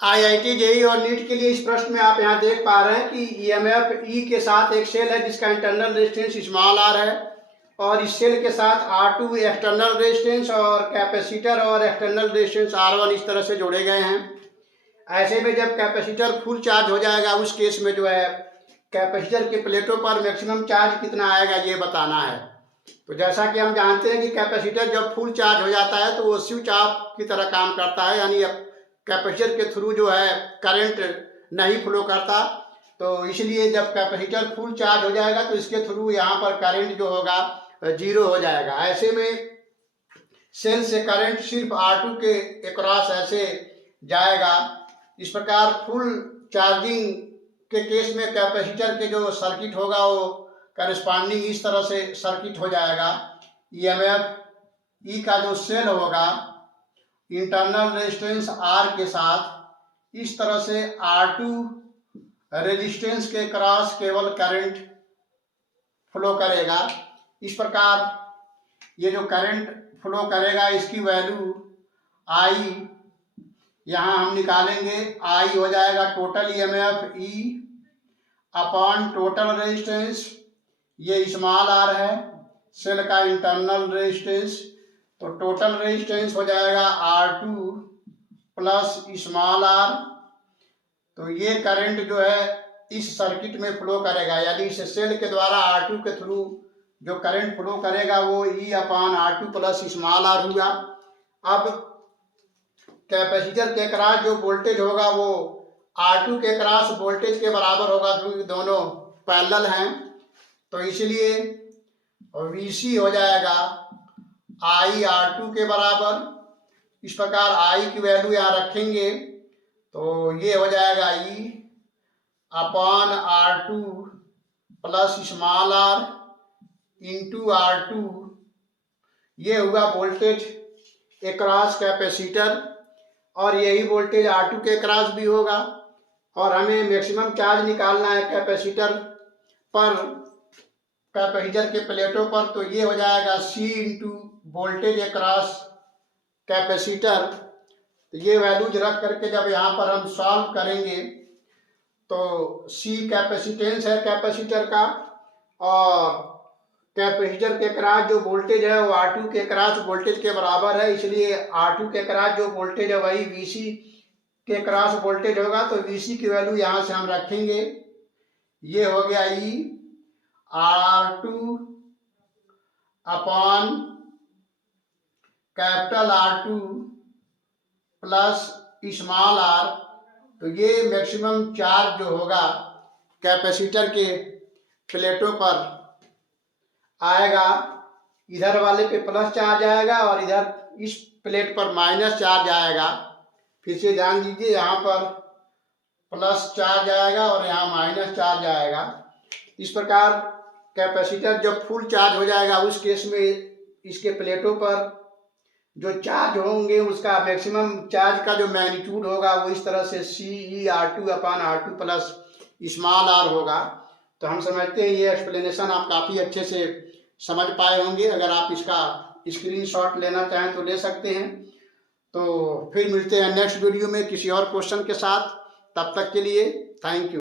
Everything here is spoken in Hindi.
आईआईटी जेईई और नीट के लिए इस प्रश्न में आप यहाँ देख पा रहे हैं कि ईएमएफ ई के साथ एक सेल है जिसका इंटरनल रेजिस्टेंस स्मॉल आर है और इस सेल के साथ R2 एक्सटर्नल रेजिस्टेंस और कैपेसिटर और एक्सटर्नल रेजिस्टेंस R1 इस तरह से जोड़े गए हैं। ऐसे में जब कैपेसिटर फुल चार्ज हो जाएगा उस केस में जो है कैपेसिटर के प्लेटों पर मैक्सिमम चार्ज कितना आएगा ये बताना है। तो जैसा कि हम जानते हैं कि कैपेसिटर जब फुल चार्ज हो जाता है तो वो स्विच ऑफ की तरह काम करता है, यानी कैपेसिटर के थ्रू जो है करंट नहीं फ्लो करता। तो इसलिए जब कैपेसिटर फुल चार्ज हो जाएगा तो इसके थ्रू यहाँ पर करंट जो होगा जीरो हो जाएगा। ऐसे में सेल से करंट सिर्फ R2 के अक्रॉस ऐसे जाएगा। इस प्रकार फुल चार्जिंग के केस में कैपेसिटर के जो सर्किट होगा वो करस्पॉन्डिंग इस तरह से सर्किट हो जाएगा। ईएमएफ ई का जो सेल होगा इंटरनल रेजिस्टेंस R के साथ इस तरह से R2 रेजिस्टेंस के क्रॉस केवल करंट फ्लो करेगा। इस प्रकार ये जो करंट फ्लो करेगा इसकी वैल्यू I यहाँ हम निकालेंगे। I हो जाएगा total EMF E upon total resistance, ये स्मॉल r है सेल का इंटरनल रेजिस्टेंस, तो टोटल रेजिस्टेंस हो जाएगा R2 प्लस स्मॉल r। तो ये करंट जो है इस सर्किट में फ्लो करेगा, यानी इस सेल के द्वारा R2 के थ्रू जो करंट फ्लो करेगा वो E upon R2 plus small r हुआ। अब कैपेसिटर के अक्रॉस जो वोल्टेज होगा वो R2 के अक्रॉस वोल्टेज के बराबर होगा, क्योंकि दोनों पैरेलल हैं। तो इसलिए VC हो जाएगा I R2 के बराबर। इस प्रकार I की वैल्यू यहाँ रखेंगे तो ये हो जाएगा E upon R2 plus small r into R2। ये हुआ वोल्टेज अक्रॉस कैपेसिटर और यही वोल्टेज R2 के अक्रॉस भी होगा। और हमें मैक्सिमम चार्ज निकालना है कैपेसिटर पर, कैपेसिटर के प्लेटों पर, तो ये हो जाएगा C into voltage across capacitor. तो ये वैल्यूज रख करके जब यहाँ पर हम सॉल्व करेंगे तो C कैपेसिटेंस है कैपेसिटर का और कैपेसिटर के अक्रॉस जो वोल्टेज है वो R2 के अक्रॉस वोल्टेज के बराबर है, इसलिए R2 के अक्रॉस जो वोल्टेज है वही VC के अक्रॉस वोल्टेज होगा। तो VC की वैल्यू यहाँ से हम रखेंगे, ये हो गया E R2 upon capital R2 plus small r। तो ये मैक्सिमम चार्ज जो होगा कैपेसिटर के प्लेटों पर आएगा, इधर वाले पे प्लस चार्ज आएगा और इधर इस प्लेट पर माइनस चार्ज आएगा। फिर से ध्यान दीजिए, यहाँ पर प्लस चार्ज आएगा और यहाँ माइनस चार्ज आएगा। इस प्रकार कैपेसिटर जब फुल चार्ज हो जाएगा उस केस में इसके प्लेटों पर जो चार्ज होंगे उसका मैक्सिमम चार्ज का जो मैग्नीट्यूड होगा वो इस तरह से CE R2 upon R2 plus small r होगा। तो हम समझते हैं ये एक्सप्लेनेशन आप काफ़ी अच्छे से समझ पाए होंगे। अगर आप इसका स्क्रीनशॉट लेना चाहें तो ले सकते हैं। तो फिर मिलते हैं नेक्स्ट वीडियो में किसी और क्वेश्चन के साथ। तब तक के लिए थैंक यू।